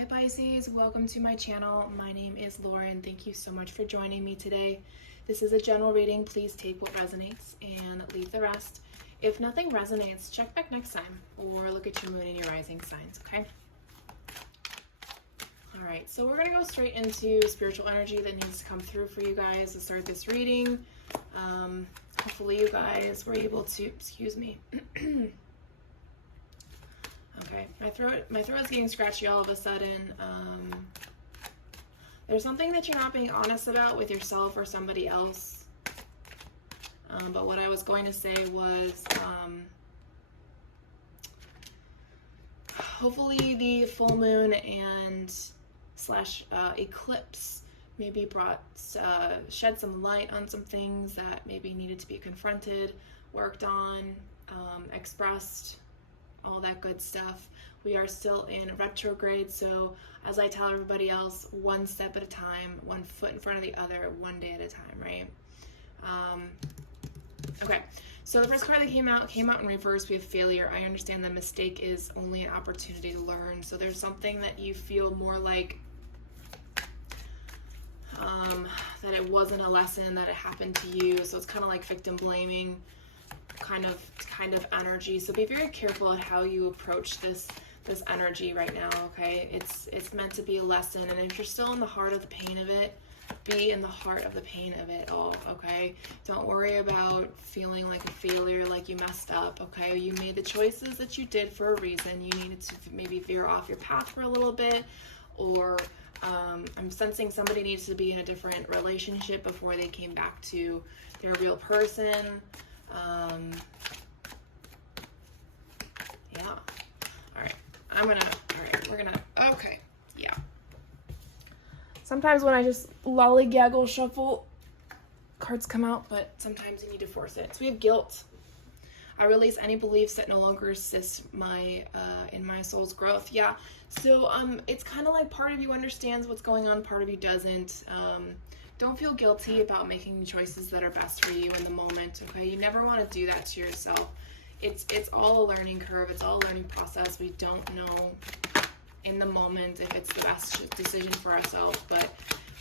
Hi Pisces, welcome to my channel. My name is Lauren. Thank you so much for joining me today. This is a general reading. Please take what resonates and leave the rest. If nothing resonates, check back next time or look at your moon and your rising signs, okay? All right, so we're gonna go straight into spiritual energy that needs to come through for you guys to start this reading. Hopefully you guys were able to, excuse me. Okay, my throat's getting scratchy all of a sudden. There's something that you're not being honest about with yourself or somebody else. But what I was going to say was, hopefully the full moon and / eclipse maybe shed some light on some things that maybe needed to be confronted, worked on, expressed, all that good stuff. We are still in retrograde, so as I tell everybody else, one step at a time, one foot in front of the other, one day at a time, right? Okay, so the first card that came out in reverse. We have failure. I understand that mistake is only an opportunity to learn, so there's something that you feel more like that it wasn't a lesson, that it happened to you, so it's kind of like victim blaming kind of energy. So be very careful at how you approach this energy right now, okay? It's meant to be a lesson, and if you're still in the heart of the pain of it, be in the heart of the pain of it all, okay? Don't worry about feeling like a failure, like you messed up, okay? You made the choices that you did for a reason. You needed to maybe veer off your path for a little bit, or I'm sensing somebody needs to be in a different relationship before they came back to their real person. Yeah. All right. Okay. Yeah. Sometimes when I just lollygaggle shuffle, cards come out, but sometimes you need to force it. So we have guilt. I release any beliefs that no longer assist in my soul's growth. Yeah. So it's kind of like part of you understands what's going on, part of you doesn't. Don't feel guilty about making choices that are best for you in the moment, okay? You never want to do that to yourself. It's all a learning curve. It's all a learning process. We don't know in the moment if it's the best decision for ourselves, but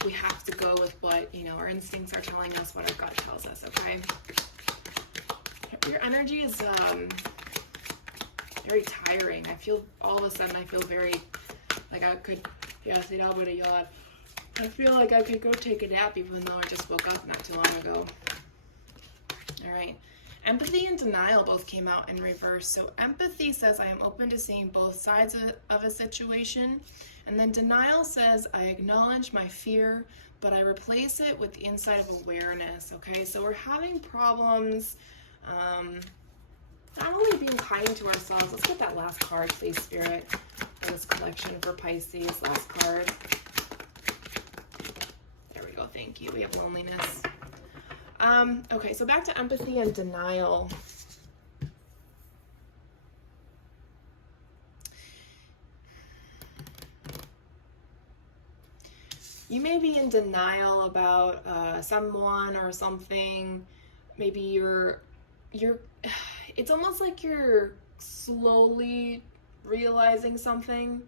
we have to go with what, our instincts are telling us, what our gut tells us, okay? Your energy is very tiring. All of a sudden I feel very like I could, I feel like I could go take a nap even though I just woke up not too long ago. All right. Empathy and denial both came out in reverse. So empathy says I am open to seeing both sides of a situation. And then denial says I acknowledge my fear, but I replace it with the insight of awareness. Okay. So we're having problems not only being kind to ourselves. Let's get that last card, please, Spirit, for this collection for Pisces. Last card. Thank you. We have loneliness. Okay, so back to empathy and denial. You may be in denial about someone or something. Maybe you're it's almost like you're slowly realizing something,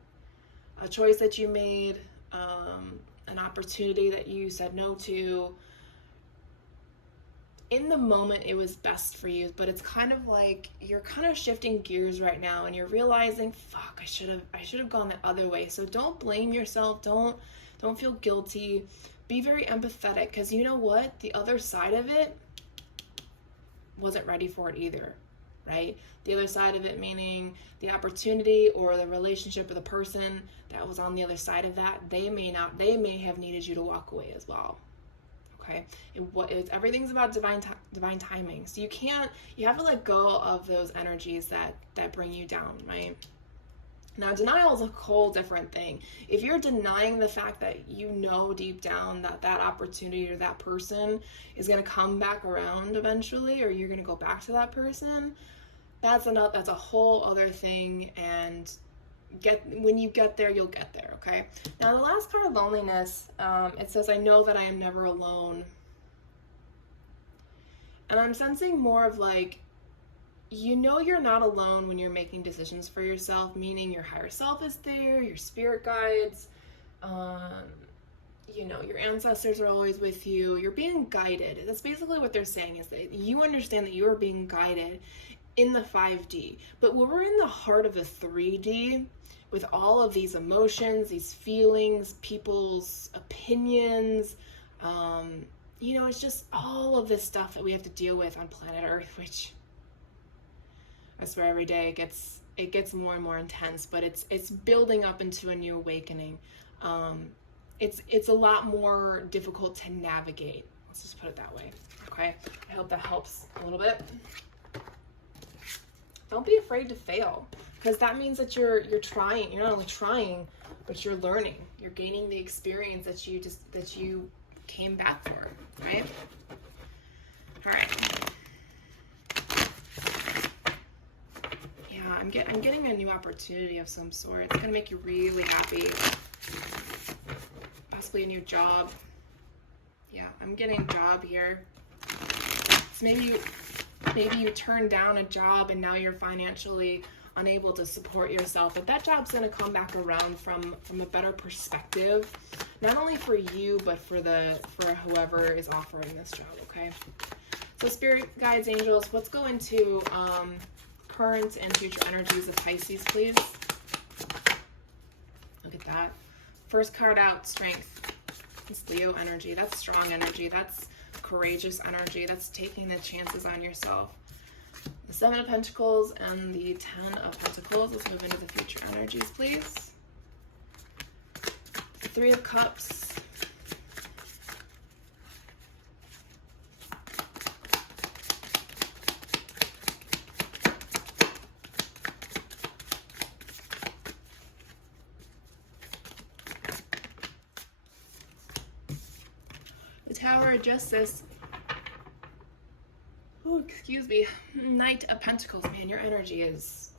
a choice that you made, an opportunity that you said no to. In the moment, it was best for you, but it's kind of like you're kind of shifting gears right now, and you're realizing, fuck, I should have gone the other way. So don't blame yourself. Don't feel guilty. Be very empathetic, because you know what? The other side of it wasn't ready for it either, right? The other side of it, meaning the opportunity or the relationship or the person that was on the other side of that, they may have needed you to walk away as well. Okay, everything's about divine timing. So you have to let go of those energies that bring you down, right? Now, denial is a whole different thing. If you're denying the fact that deep down that opportunity or that person is going to come back around eventually, or you're going to go back to that person, that's a whole other thing. And when you get there, you'll get there, okay? Now, the last card, loneliness, it says, I know that I am never alone. And I'm sensing more of like, you know you're not alone when you're making decisions for yourself, meaning your higher self is there, your spirit guides, you know, your ancestors are always with you. You're being guided. That's basically what they're saying, is that you understand that you are being guided in the 5D. But when we're in the heart of the 3D, with all of these emotions, these feelings, people's opinions, you know, it's just all of this stuff that we have to deal with on planet Earth, which I swear every day it gets more and more intense, but it's building up into a new awakening. It's a lot more difficult to navigate. Let's just put it that way. Okay, I hope that helps a little bit. Don't be afraid to fail, because that means that you're trying. You're not only trying, but you're learning. You're gaining the experience that you came back for, right? All right. Yeah, I'm getting a new opportunity of some sort. It's gonna make you really happy. Possibly a new job. Yeah, I'm getting a job here. So maybe you turned down a job and now you're financially unable to support yourself, but that job's going to come back around from a better perspective, not only for you but for whoever is offering this job. Okay, so spirit guides, angels, let's go into current and future energies of Pisces, please. Look at that. First card out, strength. It's Leo energy. That's strong energy. That's courageous energy. That's taking the chances on yourself. The 7 of Pentacles and the 10 of Pentacles. Let's move into the future energies, please. The 3 of Cups. The Tower of Justice. Oh, excuse me. Knight of Pentacles. Man, your energy is...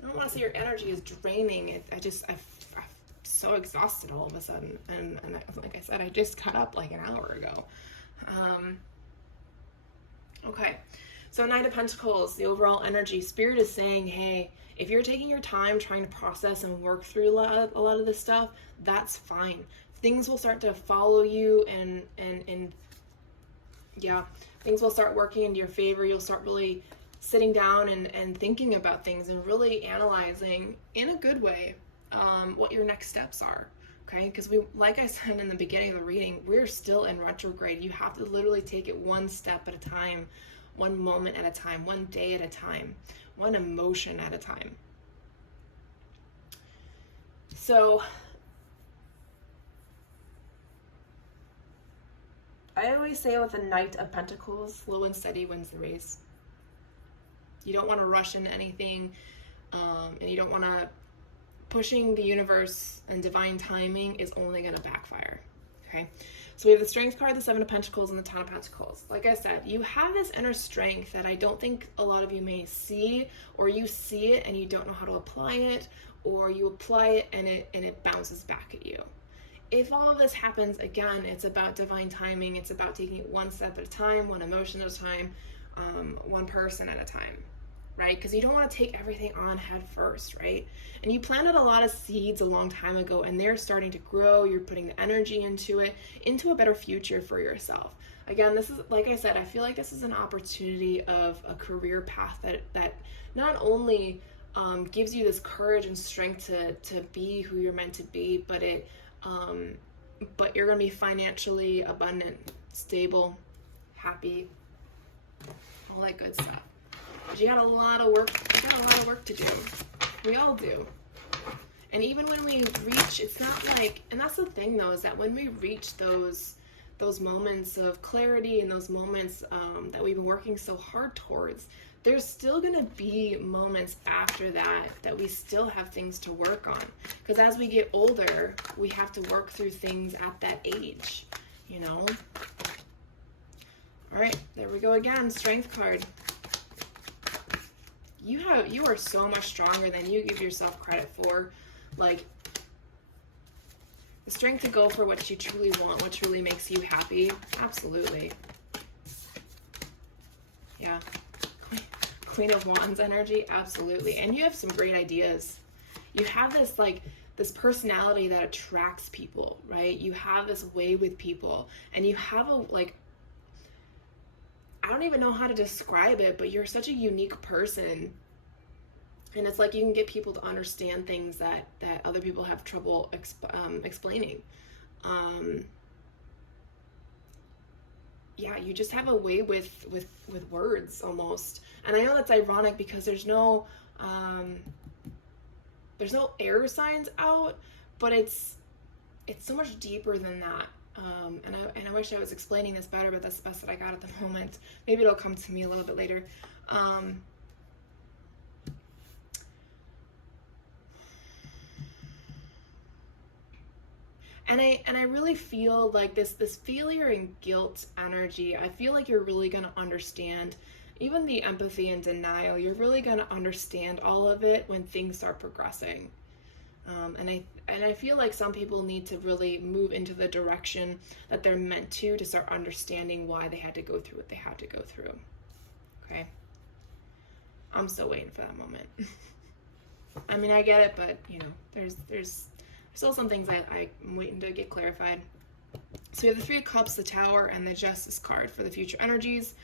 I don't want to say your energy is draining. I'm so exhausted all of a sudden. And like I said, I just got up like an hour ago. Okay. So Knight of Pentacles, the overall energy. Spirit is saying, hey, if you're taking your time trying to process and work through a lot of this stuff, that's fine. Things will start to follow you and yeah, things will start working into your favor. You'll start really sitting down and thinking about things and really analyzing in a good way what your next steps are. Okay, because like I said in the beginning of the reading, we're still in retrograde. You have to literally take it one step at a time, one moment at a time, one day at a time, one emotion at a time. So I always say with the Knight of Pentacles, slow and steady wins the race. You don't want to rush into anything, and you don't want to... Pushing the universe and divine timing is only going to backfire. Okay, so we have the Strength card, the 7 of Pentacles, and the 10 of Pentacles. Like I said, you have this inner strength that I don't think a lot of you may see, or you see it and you don't know how to apply it, or you apply it and it bounces back at you. If all of this happens, again, it's about divine timing. It's about taking it one step at a time, one emotion at a time, one person at a time, right? Because you don't want to take everything on head first, right? And you planted a lot of seeds a long time ago, and they're starting to grow. You're putting the energy into it, into a better future for yourself. Again, this is, like I said, I feel like this is an opportunity of a career path that not only gives you this courage and strength to be who you're meant to be, but you're going to be financially abundant, stable, happy, all that good stuff. But you got a lot of work to do. We all do. And even when we reach, it's not like, and that's the thing though, is that when we reach those moments of clarity and those moments that we've been working so hard towards, there's still going to be moments after that we still have things to work on. Because as we get older, we have to work through things at that age, you know? All right, there we go again, Strength card. You are so much stronger than you give yourself credit for. Like, the strength to go for what you truly want, what truly makes you happy. Absolutely. Yeah. Queen of Wands energy, absolutely. And you have some great ideas. You have this like this personality that attracts people, right? You have this way with people, and you have a like, I don't even know how to describe it, but you're such a unique person. And it's like you can get people to understand things that other people have trouble explaining. Yeah, you just have a way with words almost. And I know that's ironic because there's no air signs out, but it's so much deeper than that. And I wish I was explaining this better, but that's the best that I got at the moment. Maybe it'll come to me a little bit later. And I really feel like this failure and guilt energy, I feel like you're really going to understand, even the empathy and denial, you're really going to understand all of it when things start progressing. And I feel like some people need to really move into the direction that they're meant to start understanding why they had to go through what they had to go through. Okay? I'm still waiting for that moment. I mean, I get it, but, you know, there's still some things that I'm waiting to get clarified. So we have the Three of Cups, the Tower, and the Justice card for the future energies.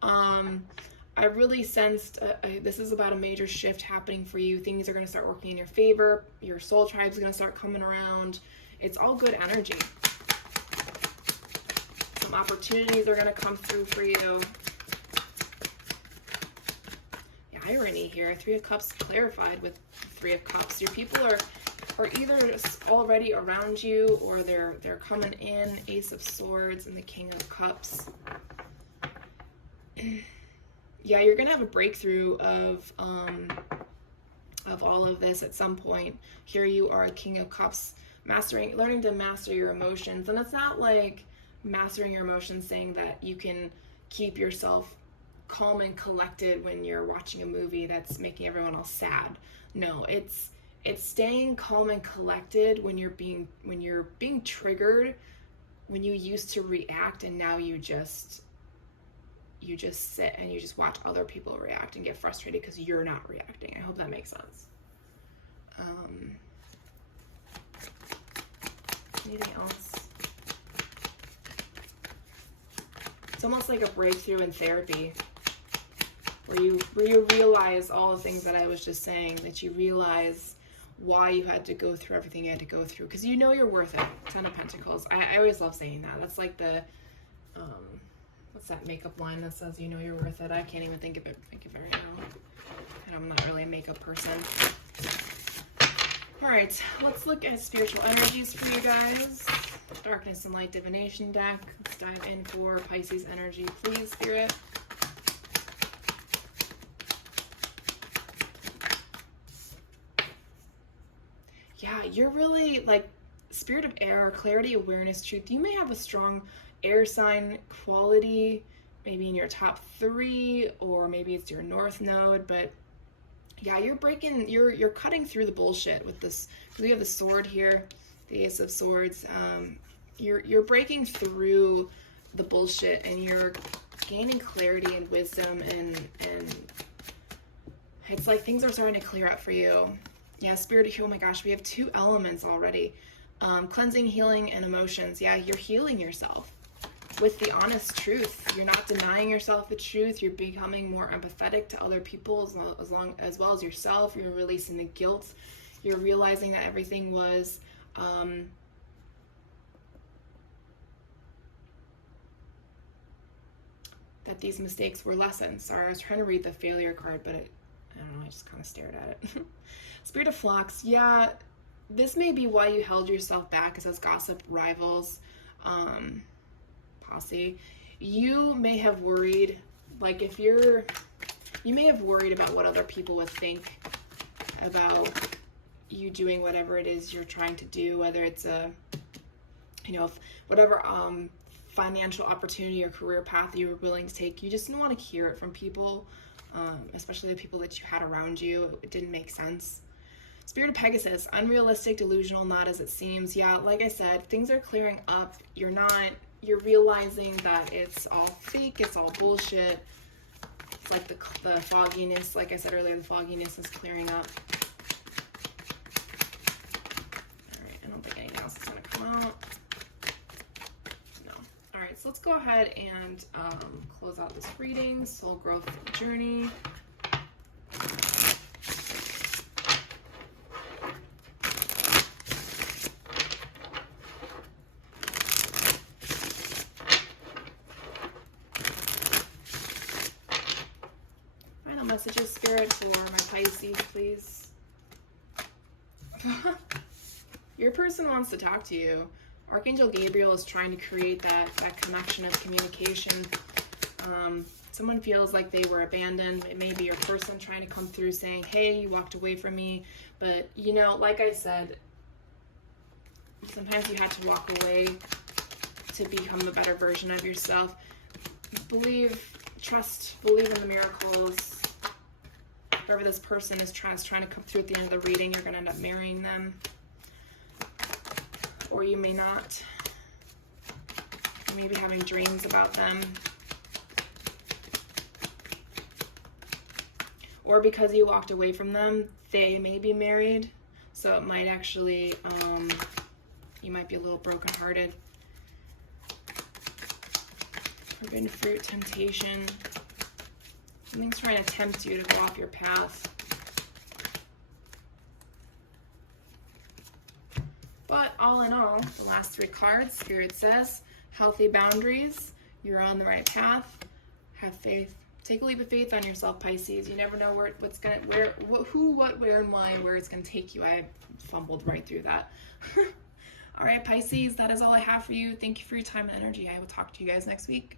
I really sensed this is about a major shift happening for you. Things are going to start working in your favor. Your soul tribe is going to start coming around. It's all good energy. Some opportunities are going to come through for you. Yeah, irony here. Three of Cups clarified with Three of Cups. Your people are either already around you or they're coming in. Ace of Swords and the King of Cups. Yeah, you're gonna have a breakthrough of all of this at some point. Here you are, a King of Cups, learning to master your emotions. And it's not like mastering your emotions saying that you can keep yourself calm and collected when you're watching a movie that's making everyone else sad. No, it's staying calm and collected when you're being triggered, when you used to react and now you just sit and you just watch other people react and get frustrated because you're not reacting. I hope that makes sense. Anything else? It's almost like a breakthrough in therapy where you realize all the things that I was just saying, that you realize why you had to go through everything you had to go through because you know you're worth it. Ten of Pentacles. I always love saying that. That's like the what's that makeup line that says you know you're worth it? I can't even think of it right now. And I'm not really a makeup person. Alright, let's look at spiritual energies for you guys. Darkness and Light Divination deck. Let's dive in for Pisces energy, please, Spirit. Yeah, you're really like Spirit of Air, clarity, awareness, truth. You may have a strong air sign quality, maybe in your top 3, or maybe it's your north node, but yeah, you're cutting through the bullshit with this. We have the sword here, the Ace of Swords. You're breaking through the bullshit and you're gaining clarity and wisdom, and it's like things are starting to clear up for you. Yeah, Spirit of Heal. Oh my gosh, we have 2 elements already. Cleansing, healing, and emotions. Yeah, you're healing yourself with the honest truth. You're not denying yourself the truth. You're becoming more empathetic to other people as well as yourself. You're releasing the guilt. You're realizing that everything was that these mistakes were lessons. Sorry, I was trying to read the failure card, but I don't know, I just kind of stared at it. Spirit of Flocks. Yeah, this may be why you held yourself back. It says gossip, rivals, posse. You may have worried, like you may have worried about what other people would think about you doing whatever it is you're trying to do, whether it's whatever financial opportunity or career path you were willing to take. You just didn't want to hear it from people, especially the people that you had around you. It didn't make sense. Spirit of Pegasus, unrealistic, delusional, not as it seems. Yeah, like I said, things are clearing up. You're realizing that it's all fake, it's all bullshit. It's like the fogginess, like I said earlier, the fogginess is clearing up. All right, I don't think anything else is going to come out. No. All right, so let's go ahead and close out this reading, soul growth journey. Messages, Spirit, for my Pisces, please. Your person wants to talk to you. Archangel Gabriel is trying to create that connection of communication. Someone feels like they were abandoned. It may be your person trying to come through saying, hey, you walked away from me. But, you know, like I said, sometimes you had to walk away to become a better version of yourself. Believe, trust, believe in the miracles. Whoever this person is trying to come through at the end of the reading, you're going to end up marrying them. Or you may not. You may be having dreams about them. Or because you walked away from them, they may be married. So it might actually, you might be a little brokenhearted. Forbidden fruit, temptation. Something's trying to tempt you to go off your path. But all in all, the last 3 cards, Spirit says, healthy boundaries, you're on the right path, have faith. Take a leap of faith on yourself, Pisces. You never know who, what, where, and why, where it's going to take you. I fumbled right through that. All right, Pisces, that is all I have for you. Thank you for your time and energy. I will talk to you guys next week.